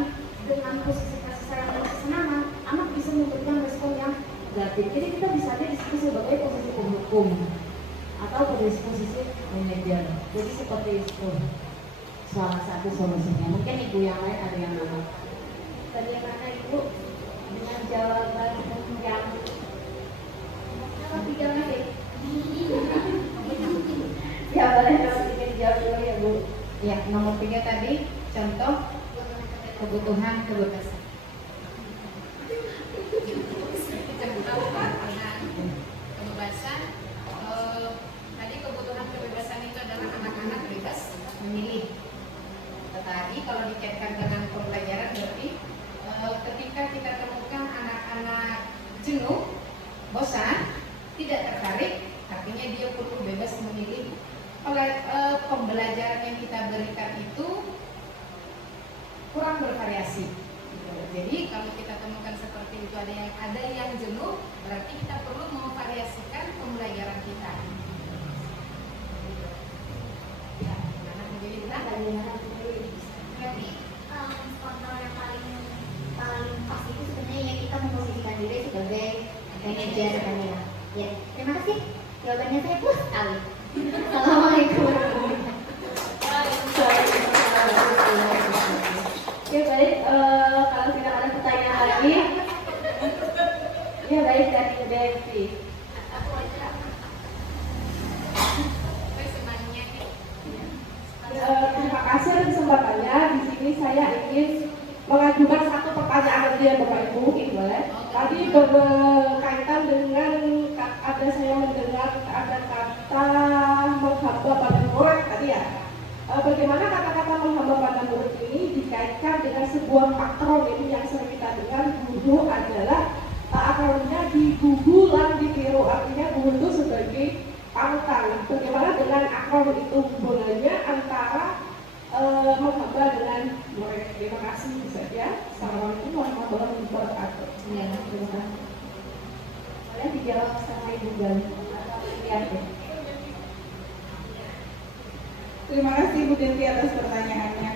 dengan posisi kasih sayang dan kesenangan, anak bisa memberikan respon yang negatif. Jadi kita bisa lihat di situ sebagai posisi penghukum atau posisi manajer. Jadi seperti itu salah satu solusinya. Mungkin ibu yang lain ada yang nama. Bagaimana ibu dengan jawaban yang nomor 3 lagi? Ya boleh nomor 3 jawab dulu ya bu. Ya, nomor 3 tadi contoh kebutuhan kebebasan. Kebebasan, tadi kebutuhan kebebasan itu adalah anak-anak bebas memilih. Tetapi kalau dikaitkan dengan pembelajaran berarti ketika kita temukan anak-anak jenuh, bosan, tidak tertarik, artinya dia perlu bebas memilih. Pembelajaran yang kita berikan itu kurang bervariasi. Jadi kalau kita temukan seperti itu ada yang jenuh, berarti kita perlu memvariasikan pembelajaran kita. Ya, mana menjadi benar? Berarti kontrol yang paling pas itu sebenarnya ya kita memposisikan diri sebagai manajer kan ya. Ya, terima kasih. Jawabannya saya puas sekali. Assalamualaikum warahmatullahi Oke baik, kalau tidak ada pertanyaan lagi, ya baik dari Devi. Terima kasih atas kesempatannya. Di sini saya ingin mengajukan satu pertanyaan saja Bapak Ibu, boleh? Tadi berkaitan dengan ada saya mendengar ada kata menghamba pada murid tadi ya. Bagaimana kata-kata menghamba pada murid ini dikaitkan dengan sebuah akronim yang sering kita dengar, guru adalah akronimnya digugu lan ditiru, artinya guru itu sebagai panutan. Bagaimana dengan akronim itu hubungannya antara menghamba dengan murid? Terima kasih saja. Assalamualaikum warahmatullahi wabarakatuh. Ya, terima kasih. Boleh dijawab sama Ibu Gali atau Irianti? Terima kasih Bu Devi atas pertanyaannya.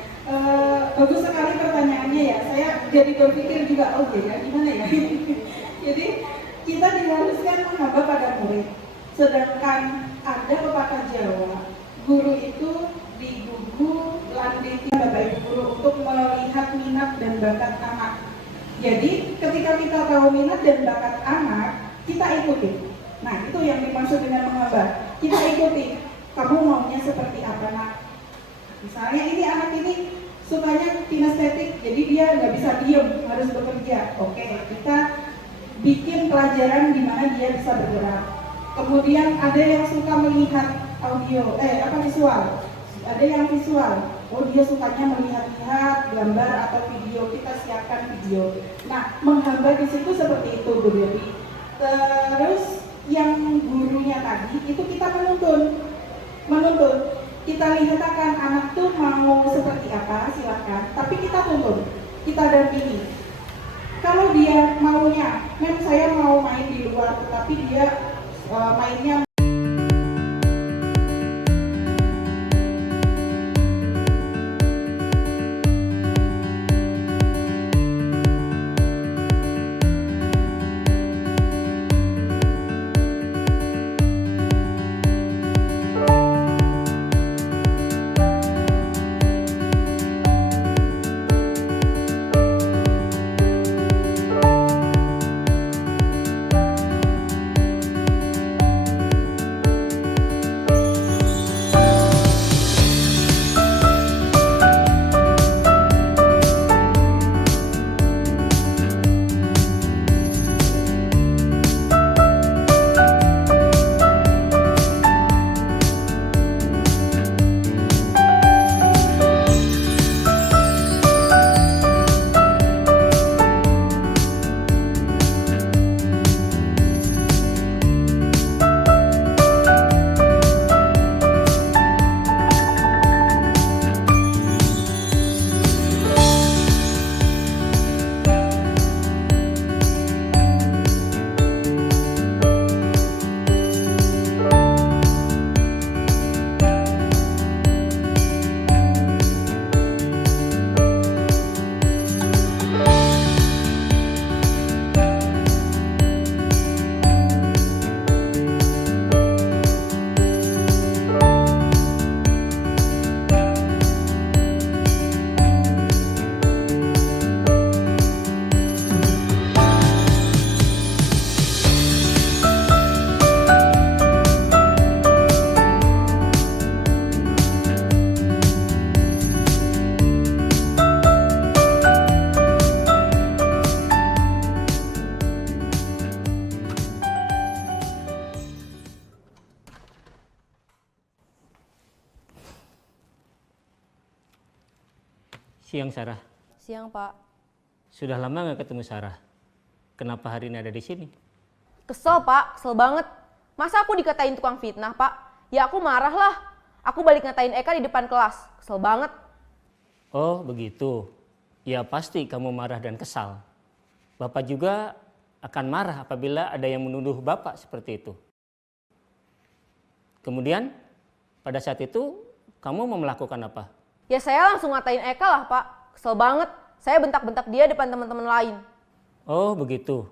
Bagus sekali pertanyaannya ya. Saya jadi berpikir juga, oh ya gimana ya? Jadi kita diharuskan menghamba pada murid. Sedangkan ada pepatah Jawa, guru itu digugu lan ditiru Bapak Ibu guru untuk melihat minat dan bakat anak. Jadi ketika kita tahu minat dan bakat anak, kita ikuti. Nah itu yang dimaksud dengan menghamba. Kita ikuti. Kamu maunya seperti apa nak? Misalnya ini anak ini sukanya kinestetik, jadi dia nggak bisa diem, harus bekerja. Oke, kita bikin pelajaran di mana dia bisa bergerak. Kemudian ada yang suka melihat audio, visual. Ada yang visual. Oh dia sukanya melihat-lihat gambar atau video, kita siapkan video. Nah, menghamba di situ seperti itu Bu Dewi. Terus yang gurunya tadi itu kita menuntun. Kita lihatkan anak tuh mau seperti apa, silakan. Tapi kita tuntun, kita dampingi. Kalau dia maunya, saya mau main di luar, tetapi dia mainnya Siang Sarah. Siang, Pak. Sudah lama nggak ketemu Sarah. Kenapa hari ini ada di sini? Kesel, Pak. Kesel banget. Masa aku dikatain tukang fitnah, Pak? Ya aku marah lah. Aku balik ngatain Eka di depan kelas. Kesel banget. Oh begitu. Ya pasti kamu marah dan kesal. Bapak juga akan marah apabila ada yang menuduh Bapak seperti itu. Kemudian pada saat itu kamu mau melakukan apa? Ya saya langsung ngatain Eka lah, Pak. Kesel banget. Saya bentak-bentak dia depan teman-teman lain. Oh begitu.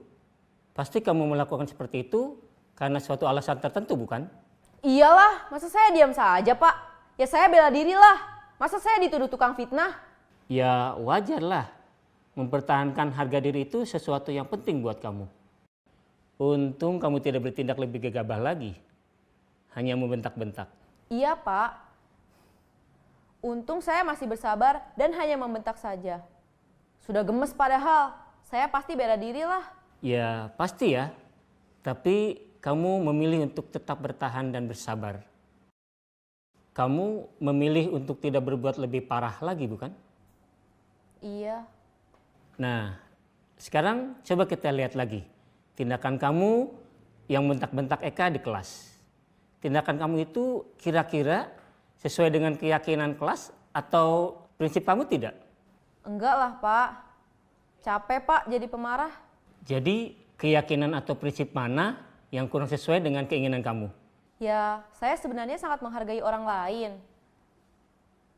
Pasti kamu melakukan seperti itu karena suatu alasan tertentu bukan? Iyalah, masa saya diam saja, Pak? Ya saya bela diri lah. Masa saya dituduh tukang fitnah? Ya wajarlah. Mempertahankan harga diri itu sesuatu yang penting buat kamu. Untung kamu tidak bertindak lebih gegabah lagi. Hanya membentak-bentak. Iya, Pak. Untung saya masih bersabar dan hanya membentak saja. Sudah gemes padahal. Saya pasti bela diri lah. Ya pasti ya. Tapi kamu memilih untuk tetap bertahan dan bersabar. Kamu memilih untuk tidak berbuat lebih parah lagi bukan? Iya. Nah, sekarang coba kita lihat lagi. Tindakan kamu yang bentak-bentak Eka di kelas. Tindakan kamu itu kira-kira sesuai dengan keyakinan kelas atau prinsip kamu tidak? Enggak lah, Pak. Capek, Pak, jadi pemarah. Jadi keyakinan atau prinsip mana yang kurang sesuai dengan keinginan kamu? Ya, saya sebenarnya sangat menghargai orang lain.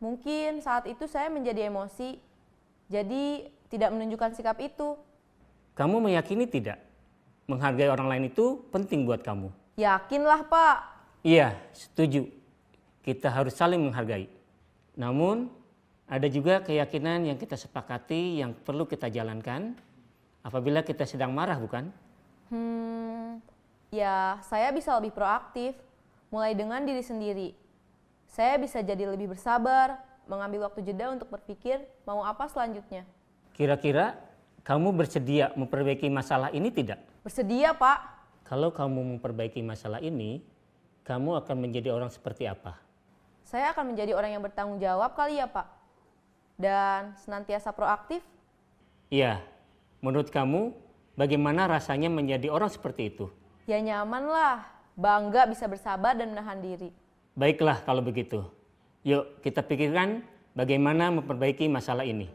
Mungkin saat itu saya menjadi emosi, jadi tidak menunjukkan sikap itu. Kamu meyakini tidak? Menghargai orang lain itu penting buat kamu. Yakinlah, Pak. Iya, setuju. Kita harus saling menghargai. Namun, ada juga keyakinan yang kita sepakati yang perlu kita jalankan apabila kita sedang marah, bukan? Ya, saya bisa lebih proaktif, mulai dengan diri sendiri. Saya bisa jadi lebih bersabar, mengambil waktu jeda untuk berpikir mau apa selanjutnya. Kira-kira kamu bersedia memperbaiki masalah ini tidak? Bersedia, Pak. Kalau kamu memperbaiki masalah ini, kamu akan menjadi orang seperti apa? Saya akan menjadi orang yang bertanggung jawab kali ya, Pak. Dan senantiasa proaktif. Iya, menurut kamu bagaimana rasanya menjadi orang seperti itu? Ya nyaman lah, bangga bisa bersabar dan menahan diri. Baiklah kalau begitu. Yuk kita pikirkan bagaimana memperbaiki masalah ini.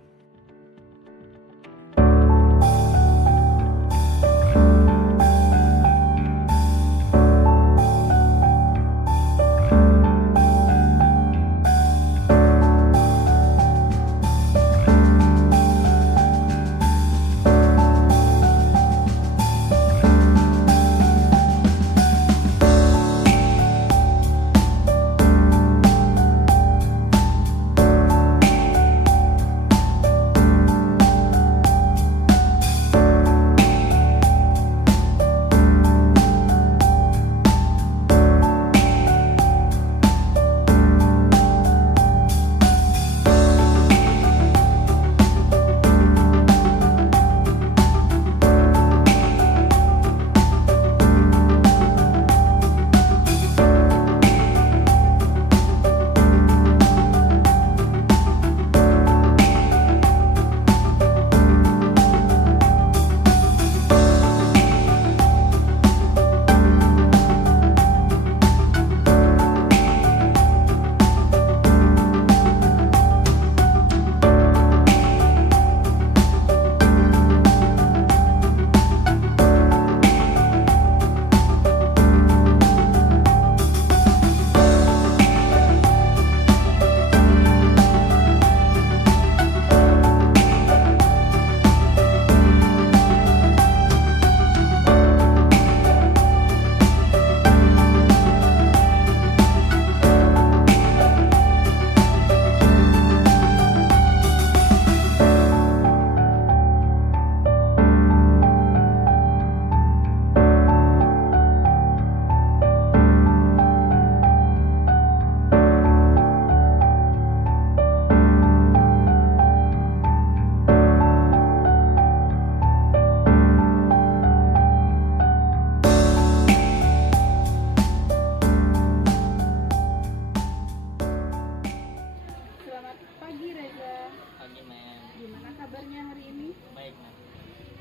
kabarnya hari ini? Baik, Mas.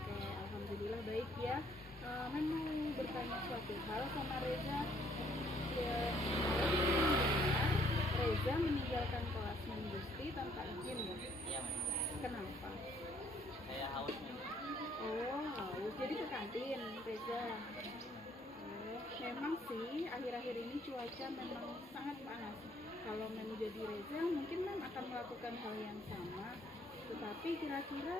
Oke, alhamdulillah baik ya. Men mau bertanya suatu hal sama Reza. Ya, Reza meninggalkan kelas Men Gusti tanpa izin ya? Iya, Mas. Kenapa? Saya haus, Mas. Oh, haus. Jadi ke kantin, Reza. Oh, memang sih akhir-akhir ini cuaca memang sangat panas. Kalau Men jadi Reza, mungkin Men akan melakukan hal yang sama. Tetapi kira-kira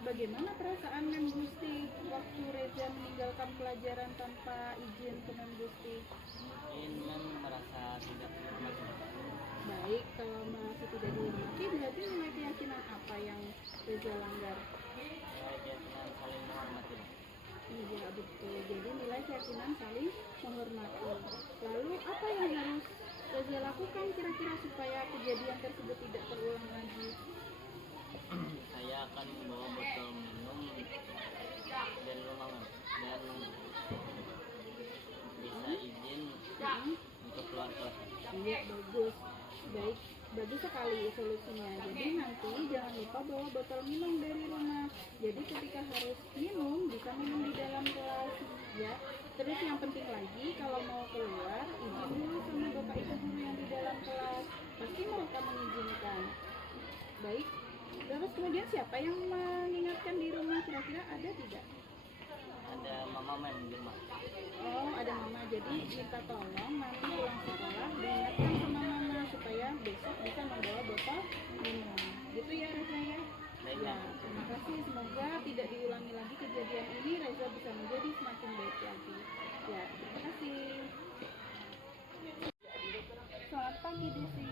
bagaimana perasaan Men Gusti waktu Reza meninggalkan pelajaran tanpa izin ke Men Gusti? Mungkin merasa tidak hormat. Baik, kalau masih tidak dihormati, berarti nilai keyakinan apa yang Reza langgar? Saya keyakinan saling menghormati. Iya, betul. Jadi nilai keyakinan saling menghormati. Lalu apa yang harus Reza lakukan kira-kira supaya kejadian tersebut tidak terulang lagi? Saya akan membawa botol minum dari rumah, Mas. Dan bisa izin untuk keluar kelas. Iya, bagus. Baik, bagus sekali solusinya. Jadi nanti jangan lupa bawa botol minum dari rumah. Jadi ketika harus minum, bisa minum di dalam kelas ya. Terus yang penting lagi, kalau mau keluar, izin dulu sama bapak ibu guru yang di dalam kelas. Pasti mereka mengizinkan. Baik. Terus kemudian siapa yang mengingatkan di rumah? Kira-kira ada tidak? Ada mama main di rumah. Oh, ada mama. Jadi minta tolong nanti pulang sekolah diingatkan sama mama supaya besok bisa membawa botol minum. Gitu ya Reza ya? Baik, Ya, terima kasih. Semoga tidak diulangi lagi kejadian ini. Reza bisa menjadi semakin baik lagi. Ya, terima kasih. Selamat pagi Desi.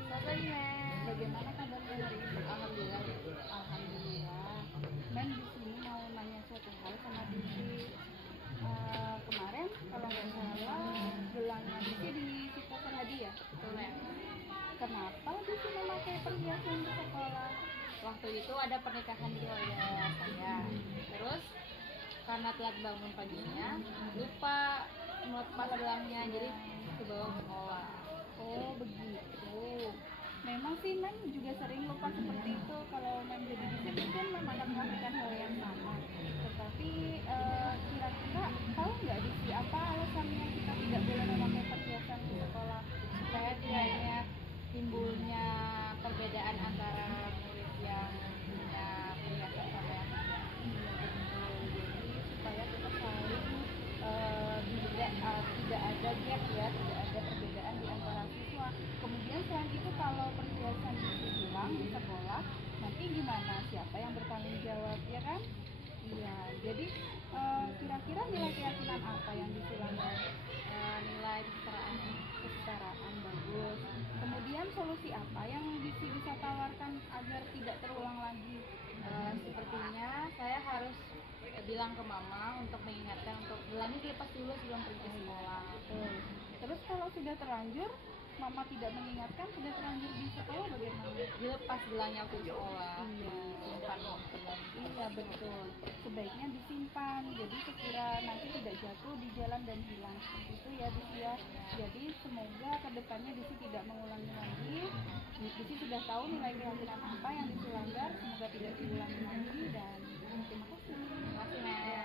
Bagaimana kabarnya hari ini? Alhamdulillah. Alhamdulillah. Men di sini mau nanya suatu hal sama Desi. Kemarin kalau nggak salah gelangnya Desi diciptakan hadiah. Betul ya. Kenapa Desi memakai perhiasan di sekolah? Waktu itu ada pernikahan di keluarga saya. Terus karena telat bangun paginya, lupa melepas gelangnya, jadi dibawa ke sekolah. Oh begitu. Memang sih Men juga sering lupa seperti itu. Kalau Men jadi disiplin memang akan melakukan hal yang sama. Tetapi kira-kira tahu nggak Desi apa alasannya kita tidak boleh memakai perhiasan di sekolah? Supaya tidaknya timbulnya perbedaan antara murid yang punya perhiasan sama yang tidak. Jadi supaya kita saling tidak ada gap ya, tidak ada perbedaan di antara siswa. Kemudian selain itu kalau perhiasan itu hilang di sekolah, nanti gimana? Siapa yang bertanggung jawab ya kan? Iya, jadi kira-kira nilai keyakinan apa yang disilangkan? Nilai Kesetaraan bagus. Kemudian solusi apa yang bisa tawarkan agar tidak terulang lagi? sepertinya saya harus bilang ke mama untuk mengingatkan untuk gelangnya dilepas dulu sebelum pergi ke sekolah. Betul. Terus kalau sudah terlanjur, mama tidak mengingatkan, sudah terlanjur di sekolah bagaimana? Dilepas gelangnya ke sekolah. Iya. Disimpan. Iya betul. Sebaiknya disimpan. Jadi sekira nanti tidak jatuh di jalan dan hilang. Seperti itu ya Desi ya. Jadi semoga kedepannya Desi tidak mengulangi lagi. Desi sudah tahu nilai keyakinan apa yang Desi langgar. Semoga tidak diulangi lagi dan terima kasih. Terima kasih, Mel.